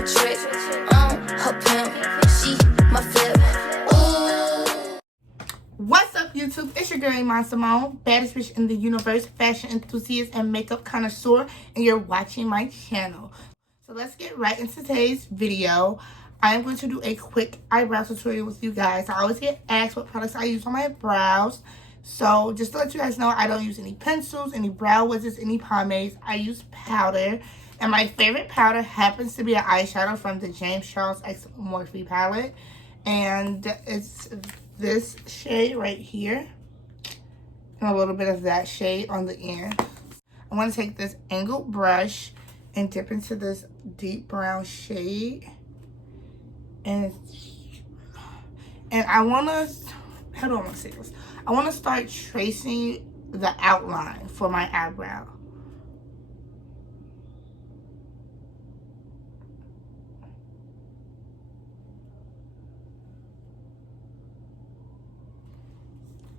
a trick. Her pimp, she my flip. Ooh. What's up, YouTube? It's your girl, Iman Simone, baddest bitch in the universe, fashion enthusiast, and makeup connoisseur, and you're watching my channel. So let's get right into today's video. I am going to do a quick eyebrow tutorial with you guys. I always get asked what products I use on my brows. So just to let you guys know, I don't use any pencils, any brow wizzes, any pomades. I use powder. And my favorite powder happens to be an eyeshadow from the James Charles X Morphe palette. And it's this shade right here. And a little bit of that shade on the end. I want to take this angled brush and dip into this deep brown shade. And I want to, how do I want to say this? I want to start tracing the outline for my eyebrow.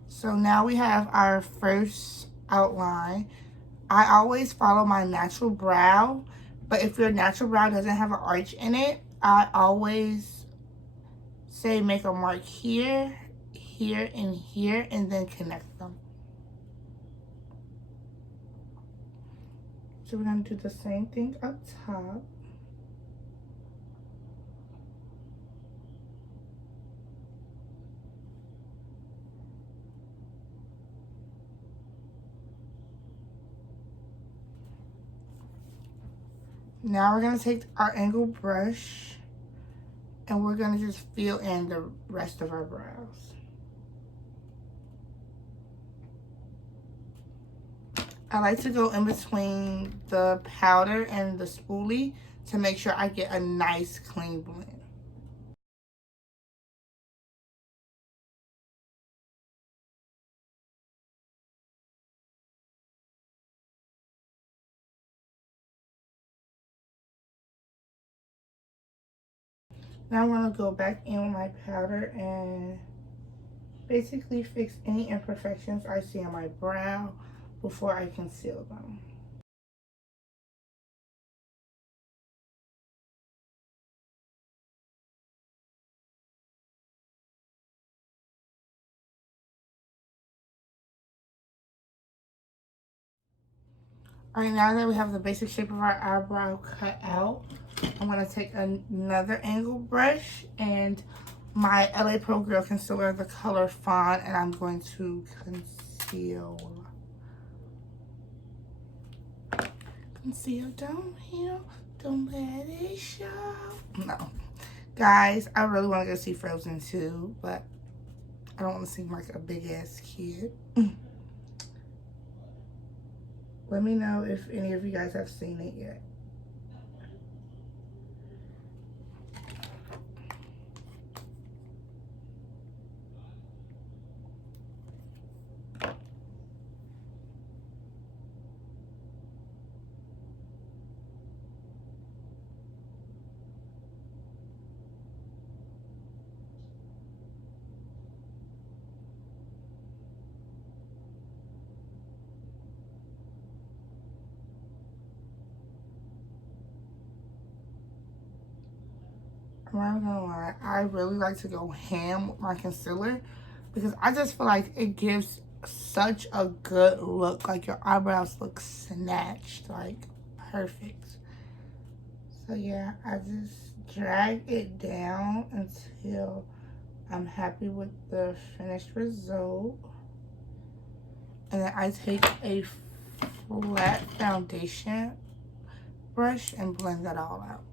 So now we have our first outline. I always follow my natural brow, but if your natural brow doesn't have an arch in it, I always say make a mark here, here, and here, and then connect them. So we're going to do the same thing up top. Now we're going to take our angled brush and we're going to just fill in the rest of our brows. I like to go in between the powder and the spoolie to make sure I get a nice clean blend. Now I'm going to go back in with my powder and basically fix any imperfections I see on my brow before I conceal them. Alright, now that we have the basic shape of our eyebrow cut out, I'm going to take another angled brush and my LA Pro Girl Concealer, the color Fawn, and I'm going to conceal. Conceal, don't heal, don't let it show. No. Guys, I really want to go see Frozen 2, but I don't want to seem like a big ass kid. Let me know if any of you guys have seen it yet. I'm not gonna lie, I really like to go ham with my concealer because I just feel like it gives such a good look. Like your eyebrows look snatched, like perfect. So yeah, I just drag it down until I'm happy with the finished result. And then I take a flat foundation brush and blend that all out.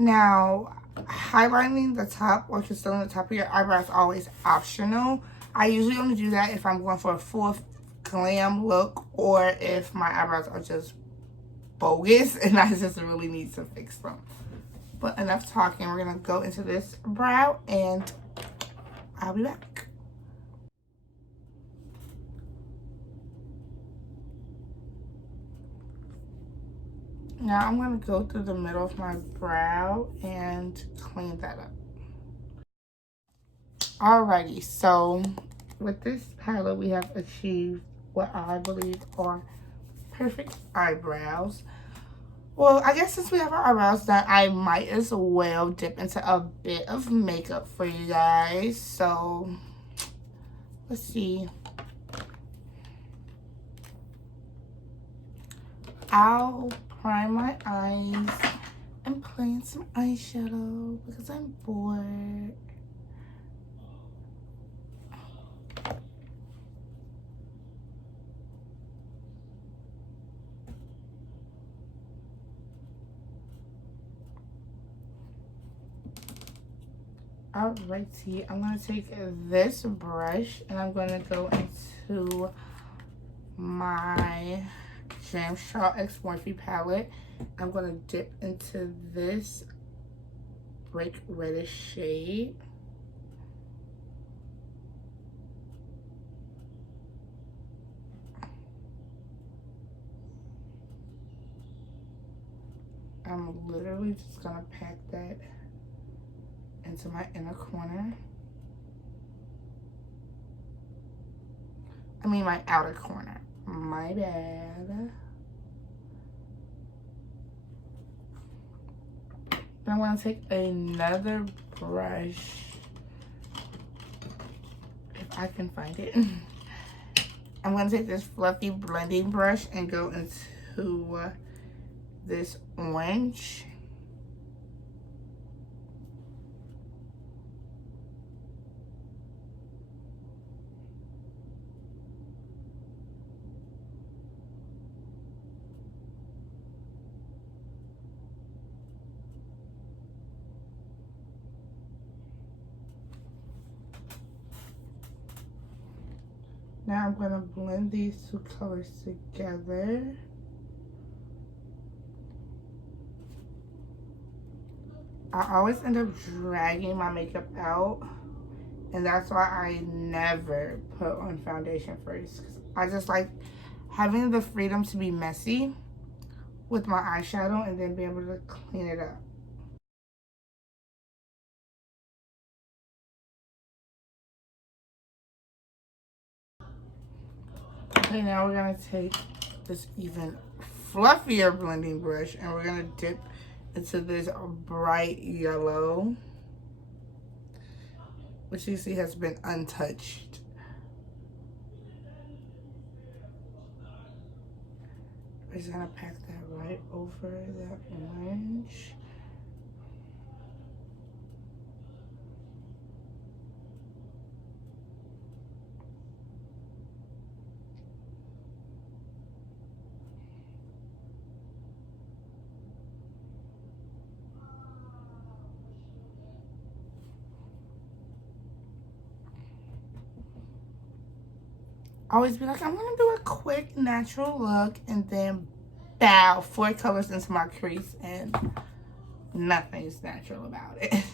Now, highlighting the top or concealing the top of your eyebrow is always optional. I usually only do that if I'm going for a full glam look or if my eyebrows are just bogus and I just really need to fix them. But enough talking. We're going to go into this brow and I'll be back. Now I'm going to go through the middle of my brow and clean that up. Alrighty, so with this palette, we have achieved what I believe are perfect eyebrows. Well, I guess since we have our eyebrows done, I might as well dip into a bit of makeup for you guys. So, let's see. I'll prime my eyes and play in some eyeshadow because I'm bored. Alrighty, I'm going to take this brush and I'm going to go into my Jefree X Morphe palette. I'm going to dip into this brick reddish shade. I'm literally just going to pack that into my inner corner. I mean my outer corner. My bad. Then I'm going to take another brush, if I can find it. I'm going to take this fluffy blending brush and go into this orange. Now I'm going to blend these two colors together. I always end up dragging my makeup out, and that's why I never put on foundation first. 'Cause I just like having the freedom to be messy with my eyeshadow and then be able to clean it up. Okay, now we're going to take this even fluffier blending brush and we're going to dip into this bright yellow, which you see has been untouched. We're just going to pack that right over that orange. Always be like, I'm gonna do a quick natural look and then bow 4 colors into my crease and nothing's natural about it.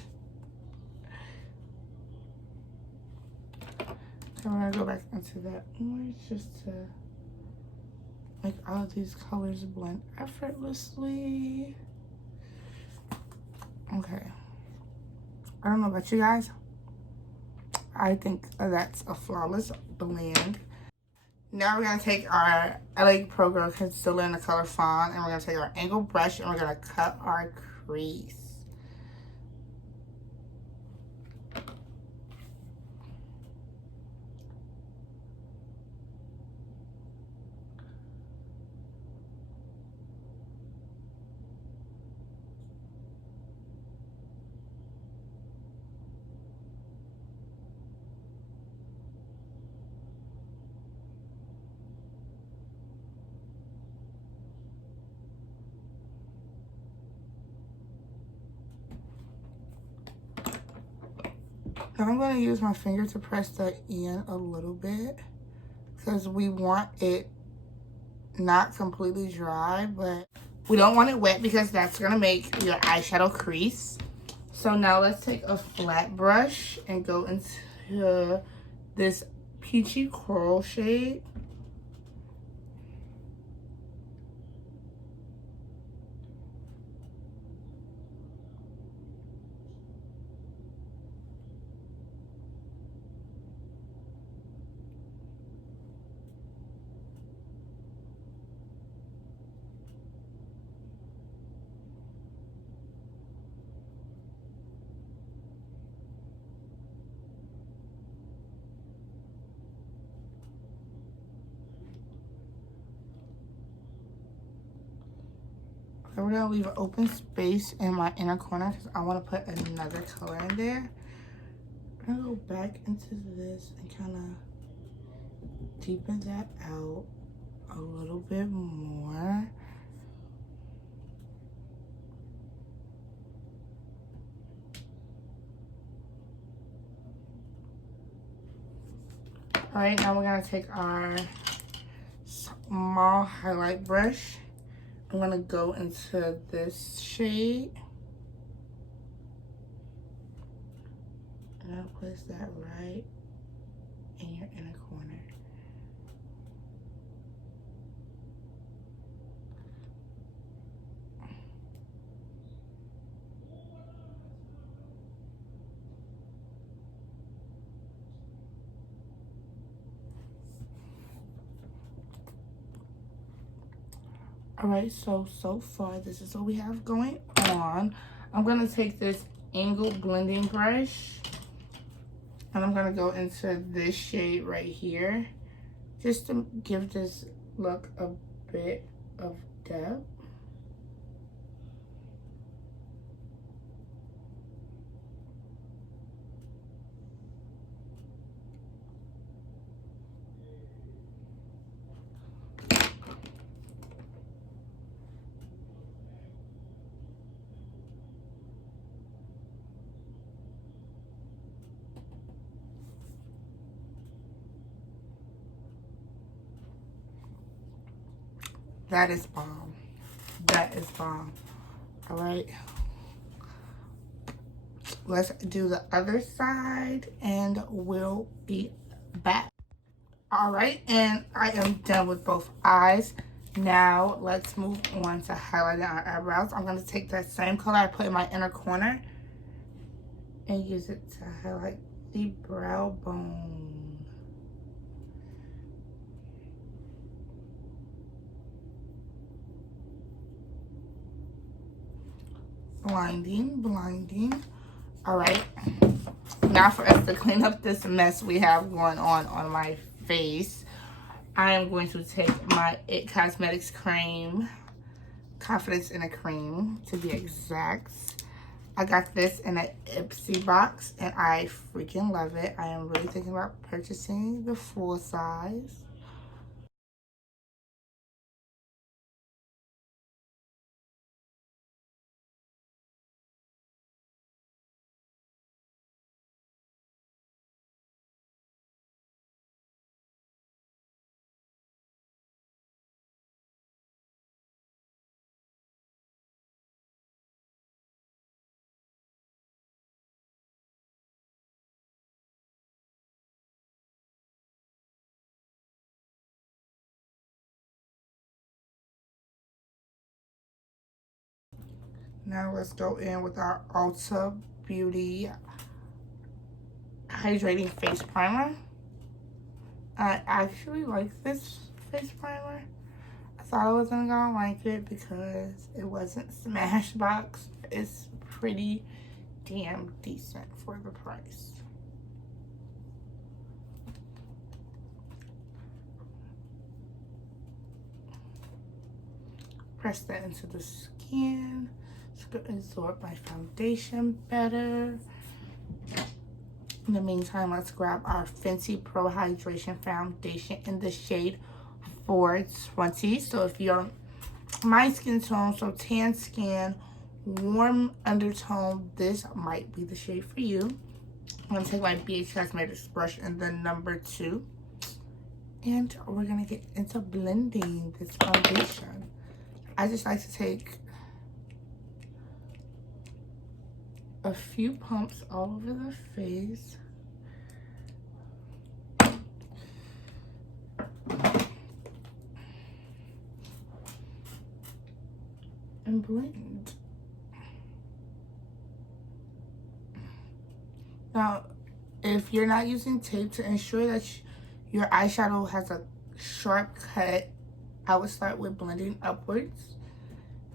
So we're gonna go back into that orange just to make all of these colors blend effortlessly. Okay. I don't know about you guys. I think that's a flawless blend. Now we're going to take our LA Pro Girl Concealer in the color Fawn, and we're going to take our angled brush and we're going to cut our crease. Now I'm going to use my finger to press that in a little bit because we want it not completely dry, but we don't want it wet because that's going to make your eyeshadow crease. So now let's take a flat brush and go into this peachy coral shade. And we're gonna leave an open space in my inner corner because I want to put another color in there. I'm gonna go back into this and kind of deepen that out a little bit more. All right, now we're gonna take our small highlight brush. I'm gonna go into this shade. And I'll place that right in your inner corner. Alright, so far this is what we have going on. I'm gonna take this angled blending brush and I'm gonna go into this shade right here just to give this look a bit of depth. That is bomb. That is bomb. All right. Let's do the other side and we'll be back. All right, and I am done with both eyes. Now let's move on to highlighting our eyebrows. I'm going to take that same color I put in my inner corner and use it to highlight the brow bone. Blinding, blinding. All right, now for us to clean up this mess we have going on my face, I am going to take my It Cosmetics cream, Confidence in a Cream to be exact. I got this in an Ipsy box and I freaking love it. I am really thinking about purchasing the full size. Now let's go in with our Ulta Beauty Hydrating Face Primer. I actually like this face primer. I thought I wasn't gonna like it because it wasn't Smashbox. It's pretty damn decent for the price. Press that into the skin. It's gonna absorb my foundation better. In the meantime, let's grab our Fenty Pro Hydration Foundation in the shade 420. So if you're my skin tone, so tan skin, warm undertone, this might be the shade for you. I'm gonna take my BH Cosmetics brush in the number 2. And we're gonna get into blending this foundation. I just like to take a few pumps all over the face. And blend. Now, if you're not using tape, to ensure that your eyeshadow has a sharp cut, I would start with blending upwards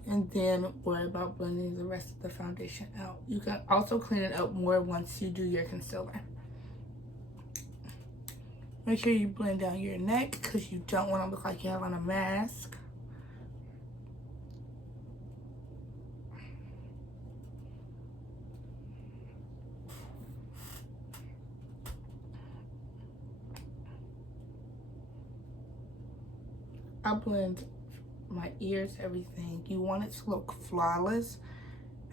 and then worry about blending the rest of the foundation out. You can also clean it up more once you do your concealer. Make sure you blend down your neck because you don't want to look like you have on a mask. I blend my ears, everything. You want it to look flawless,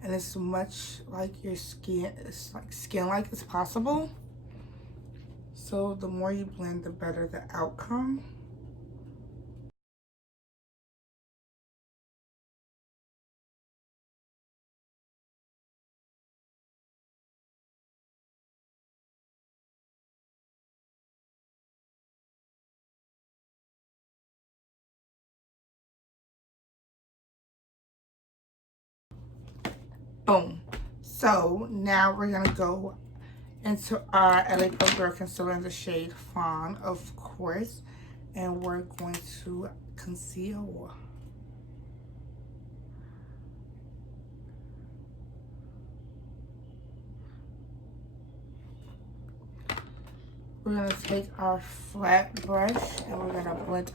and as much like your skin, it's like skin-like as possible. So the more you blend, the better the outcome. Boom. So now we're gonna go into our LA Pro Girl Concealer in the shade Fawn, of course, and we're going to conceal. We're gonna take our flat brush and we're gonna blend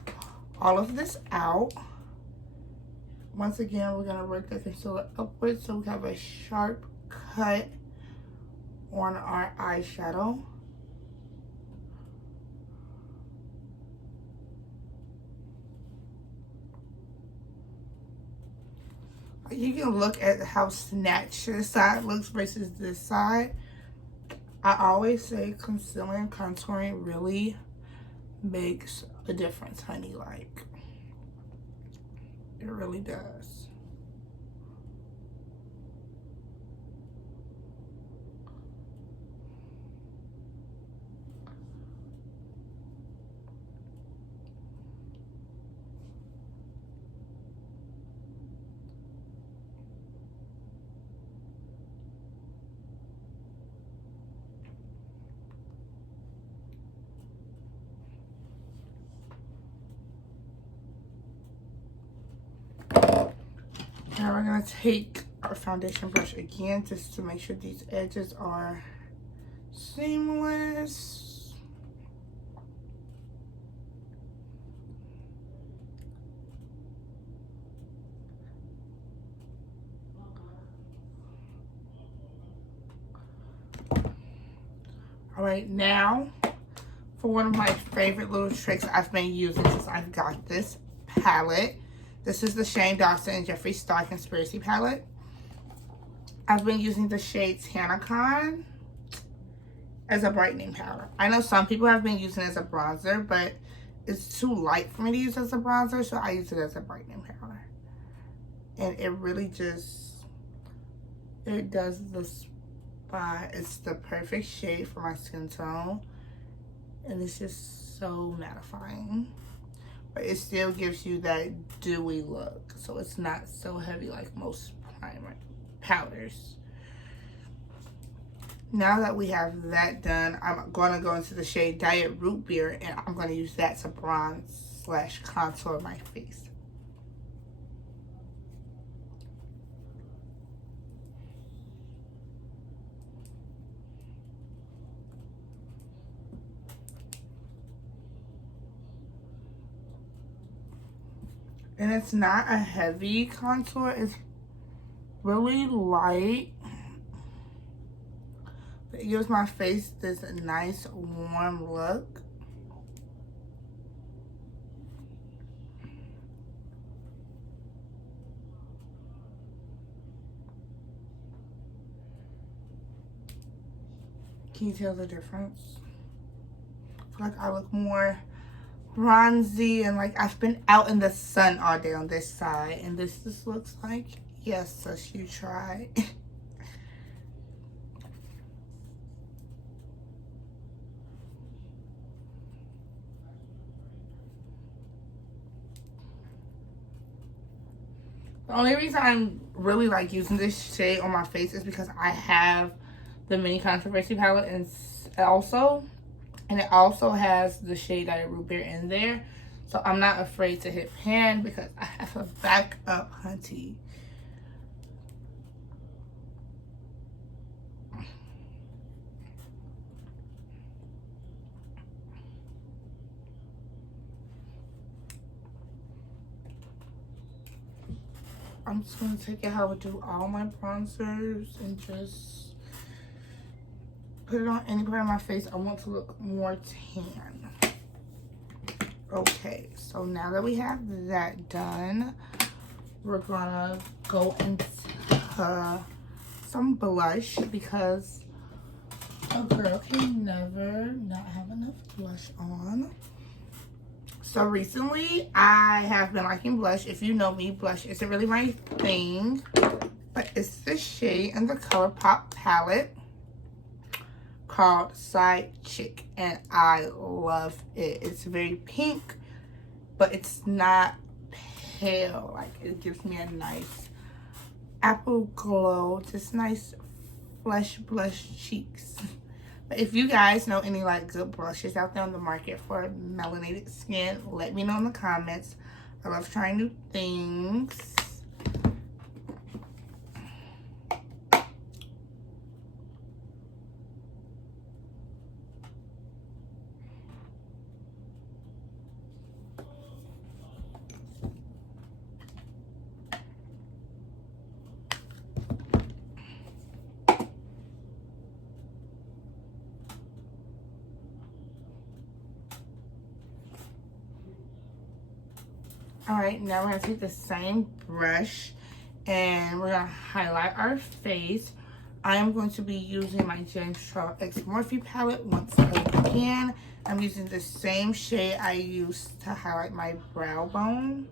all of this out. Once again, we're gonna work the concealer upwards so we have a sharp cut on our eyeshadow. You can look at how snatched this side looks versus this side. I always say concealing and contouring really makes a difference, honey. Like, it really does. Now we're gonna take our foundation brush again just to make sure these edges are seamless. All right, now for one of my favorite little tricks I've been using since I've got this palette. This is the shade Dawson and Jefree Star Conspiracy palette. I've been using the shade Tanacon as a brightening powder. I know some people have been using it as a bronzer, but it's too light for me to use as a bronzer, so I use it as a brightening powder. And it really just, it does the spot. It's the perfect shade for my skin tone. And it's just so mattifying. But it still gives you that dewy look. So it's not so heavy like most primer powders. Now that we have that done, I'm going to go into the shade Diet Root Beer. And I'm going to use that to bronze / contour my face. And it's not a heavy contour, it's really light. But it gives my face this nice warm look. Can you tell the difference? I feel like I look more bronzy and like I've been out in the sun all day on this side, and this just looks like, yes, sis, you try. The only reason I'm really like using this shade on my face is because I have the mini controversy palette, and it also has the shade Diet Root Beer in there. So I'm not afraid to hit pan because I have a backup, hunty. I'm just going to take it how I would do all my bronzers and just put it on any part of my face I want to look more tan. Okay, so now that we have that done, we're gonna go into some blush because a girl can never not have enough blush on. So recently, I have been liking blush. If you know me, blush isn't really my thing, but it's the shade in the ColourPop palette called Side Chick, and I love it. It's very pink, but it's not pale. Like, it gives me a nice apple glow, just nice flesh blush cheeks. But if you guys know any like good brushes out there on the market for melanated skin, let me know in the comments. I love trying new things. Alright, now we're going to take the same brush and we're going to highlight our face. I am going to be using my Jefree X Morphe palette once again. I'm using the same shade I used to highlight my brow bone.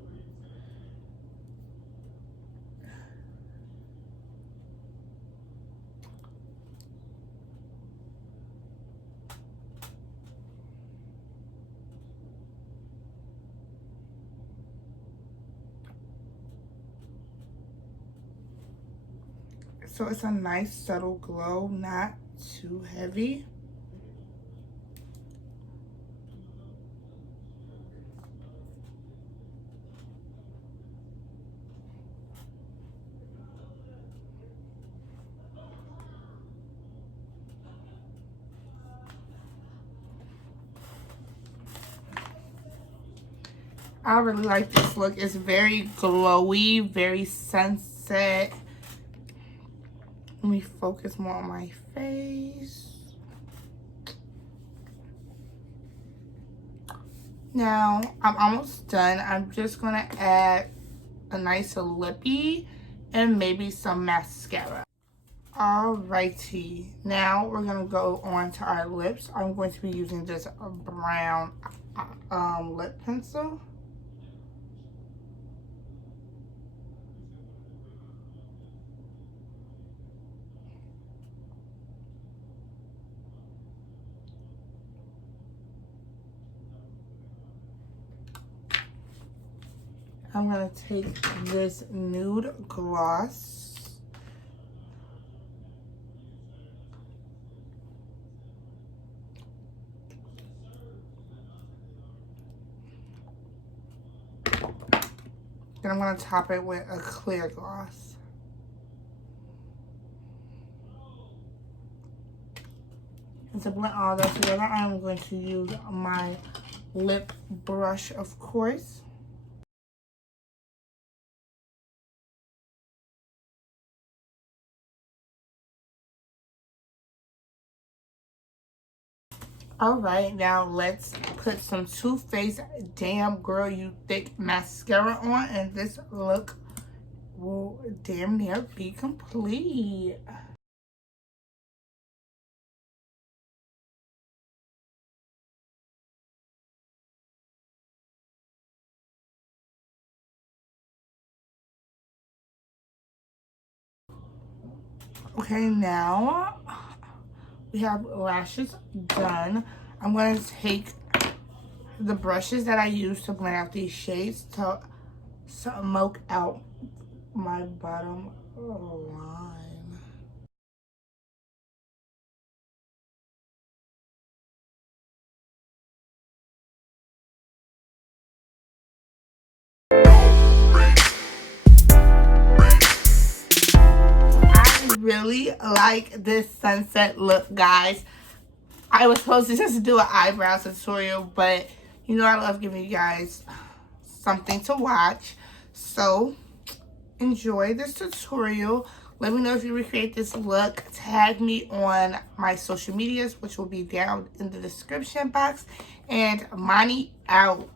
So it's a nice subtle glow, not too heavy. I really like this look. It's very glowy, very sunset. Let me focus more on my face. Now, I'm almost done. I'm just going to add a nice lippy and maybe some mascara. Alrighty. Now, we're going to go on to our lips. I'm going to be using this brown lip pencil. I'm going to take this nude gloss. Then I'm going to top it with a clear gloss. And to blend all that together, I'm going to use my lip brush, of course. Alright, now let's put some Too Faced Damn Girl You Thick mascara on, and this look will damn near be complete. Okay, now we have lashes done. I'm going to take the brushes that I use to blend out these shades to smoke out my bottom line. I really like this sunset look, guys. I was supposed to just do an eyebrow tutorial, but you know I love giving you guys something to watch. So enjoy this tutorial. Let me know if you recreate this look. Tag me on my social medias, which will be down in the description box. And Money out.